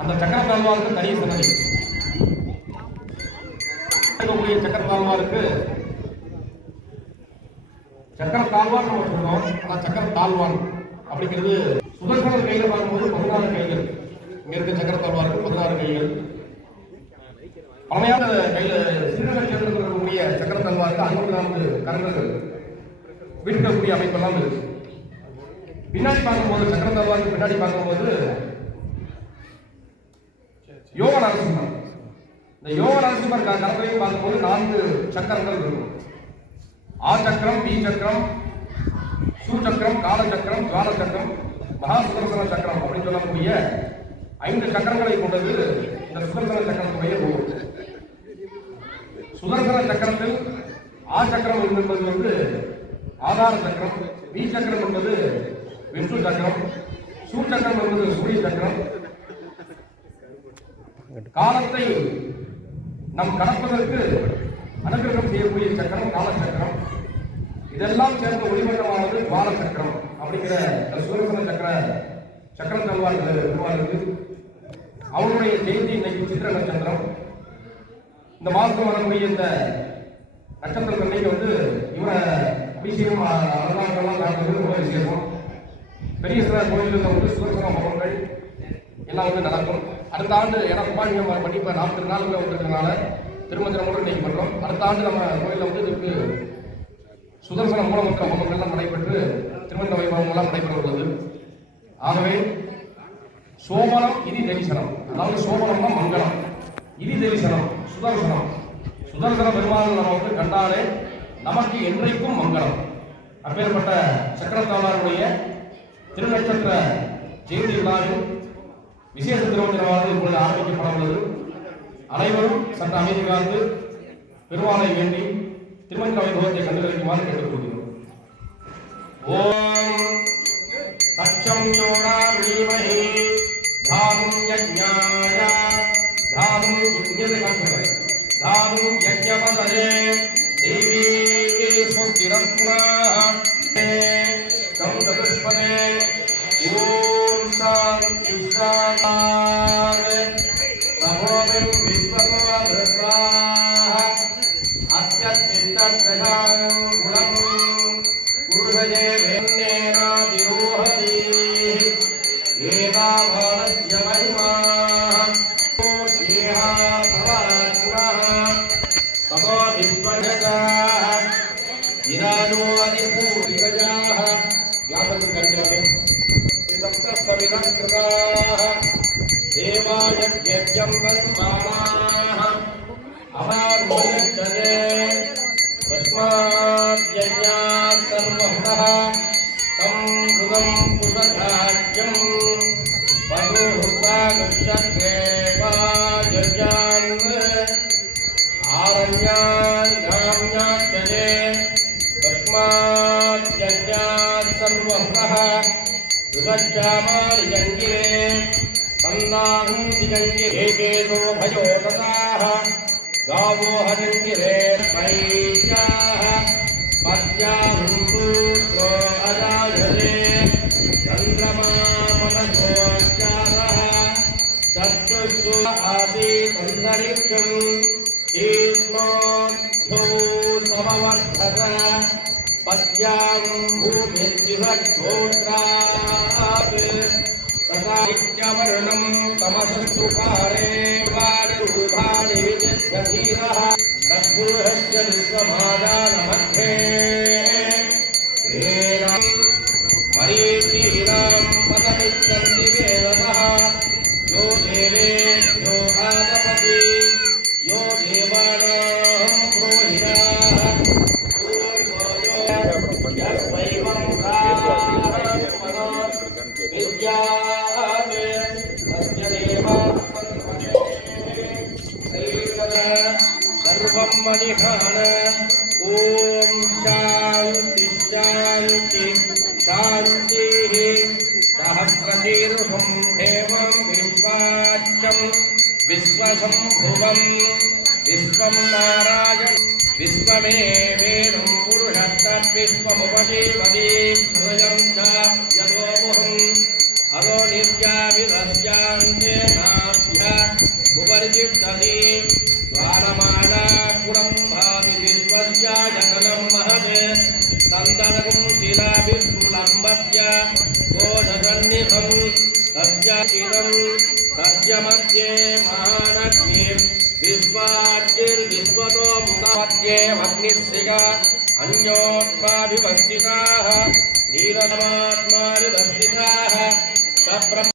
அந்த சக்கர தாழ்வாருக்கு தனி சன்னதி. சக்கர தாழ்வாருக்கு சக்கர தாழ்வார் நம்ம சொல்றோம். ஆனா சக்கர தாழ்வார் அப்படிங்கிறது சுதர்சனர் கையில பார்க்கும்போது 16 கைகள். இங்க இருக்க சக்கர தாழ்வாருக்கு 16 கைகள். பழமையான கையில சிறுநகர் சேர்ந்து இருக்கக்கூடிய சக்கர தாழ்வாருக்கு 64 கரங்கள் வீட்டுக்கூடிய அமைப்பெல்லாம் இருக்கு. பின்னாடி பார்க்கும்போது சக்கர தாழ்வாருக்கு பின்னாடி பார்க்கும்போது யோக நரசிம்மர். இந்த யோக நரசிம்மர் கரங்களையும் பார்க்கும்போது 4 சக்கரங்கள் இருக்கும். ஆ சக்கரம், பி சக்கரம், சூச்சக்கரம், கால சக்கரம், ஜுவால சக்கரம், மகா சுதர்சன சக்கரம் அப்படின்னு சொல்லக்கூடிய 5 சக்கரங்களை கொண்டது இந்த சுதர்சன சக்கரத்துடைய ரூபம். சுதர்சன சக்கரத்தில் ஆ சக்கரம் என்பது ஆதார சக்கரம், பி சக்கரம் என்பது விஷ்ணு சக்கரம், சூச்சக்கரம் என்பது சூரிய சக்கரம், காலத்தை நம் கடப்பதற்கு அனுகிரகம் செய்யக்கூடிய சக்கரம் காலச்சக்கரம். இதெல்லாம் சேர்ந்த ஒளிமண்டலமானது ஜுவால சக்கரம் அப்படிங்கிற சுதர்சன சக்கரம் தல்வாருக்கு அவருடைய ஜெயந்தி இன்னைக்கு சித்திர நட்சத்திரம். இந்த மாதம் வரக்கூடிய இந்த நட்சத்திரம் அன்னைக்கு இவரை அபிஷேகம் அலங்காரங்கள்லாம் நடந்தது ரொம்ப விசேஷம். பெரிய சில கோயில்களில் சுதர்சன ஹோமங்கள் எல்லாம் நடக்கும். அடுத்த ஆண்டு ஏன்னா கும்பாபிஷேகம் பண்ணி இப்போ 40 நாளுக்குள்ள வந்துருக்கனால திருமஞ்சனம் கூட இன்னைக்கு பண்ணுறோம். அடுத்த ஆண்டு நம்ம கோயிலில் இதுக்கு சுதர்சன மூலமற்ற ஹோமங்கள்லாம் நடைபெற்று திருமஞ்சன வைபவங்கள்லாம் நடைபெற உள்ளது. ஆகவே சோமனம் இதி தரிசனம், அதாவது சோமனம்னா மங்களம், இதி தரிசனம் சுதர்சனம். சுதர்சன பெருமாள் நம்ம கண்டாலே நமக்கு என்றைக்கும் மங்களம். அப்பேற்பட்ட சக்கரத்தாளருடைய திருநட்சத்திர ஜெயந்தி விழாவில் விசேஷ திருமஞ்சனமானது இப்பொழுது ஆரம்பிக்கப்பட உள்ளது. அனைவரும் சற்று அமைதி காத்து பெருமாளை வேண்டி திருமஞ்சன வைபவத்தை கண்டுகளிக்குமாறு கேட்டுக்கொள்கிறோம். ஓம் தட்சம் யோகா விமஹே தானும் யஜ்ஞாய தானும் யஜ்ஞதகர்ஷவே தானும் யஜ்ஞபதயே தேவி ஸ்வஸ்திரஸ்மாஹ கம் ததுஷ்பதே. ஓம் சாந்தி சாந்தி சமோகம் விஸ்வமாத்ரஸ்வாஹ அத்யத்யத்யத்யஜாம் குலம் குருஹயே வேன்னேனாதிரோஹதி ஏதாவானஸ்ய மஹிமாஹ ஏஹா பவாத்மஹ தபோ விஸ்வஜகாஹ இரானோ அதிபூரிகஜாஹ யாபத்து கண்டிரமே சப்தஸ்தவிதக்ருதாஹ தேவாய யஜ்ஞம் பரிமாணாஹ அவாரோயச்சதே தஸ்மாத்யஜ்ஞாத் சர்வஹ்தः தம் புதம் புததாஜ்யம் பதுஹுதாகச்சக்ரேவாஜ்யான் ஆரண்யான் காம்யாச்சதே தஸ்மாத்யஜ்ஞாத் சர்வஹ்தः சுதச்சாமாரி ஜங்கிரே சந்தாஹும் சிஜங்கிரே கேதோ பஜோ ததாஹ गावो हरिंगिरे पैत्याः पत्याहुं सूत्रो अराजते चन्द्रमा मनसोऽचारः चक्षुषु आसीत् अन्तरिक्षं शीर्ष्णोऽद्धौ समवर्धत पत्यां भूमिर्दिवद्गोत्रात् तथा नित्यवर्णं तमसस्तु पारे वारिरूढानि विचिध्यधीरः तत्पुरुषस्य विश्वमादानमध्ये वेदां मरीचीनां पदमिच्छन्ति वेदतः यो देवेभ्यो आतपति यो देवानां पुरोहिताः यस्वैवं विद्या सर्वं मणिहान. ओम शांति शांति शांतिः. सहस्रशीर्षं हेमं विश्वाच्चं विश्वशम्भुवं विश्वं नारायण विश्वमेवेदं पुरुषस्तद्विश्वमुपजीवति हृदयं च यतोमुहम् अरो नित्याभिलस्यान्ते परिचिप्तति द्वारमाणा कुडम्भाति विश्वस्य जननं महत् सन्दनकुं शिलाभिष्णुलम्बस्य गोधसन्निभं तस्य चिरं तस्य मध्ये महानग्निं विश्वार्चिर्विश्वतो मुखमध्ये अग्निस्सिगा अन्योत्माभिवस्थिताः नीलतमात्माभिवस्थिताः सब्रह्म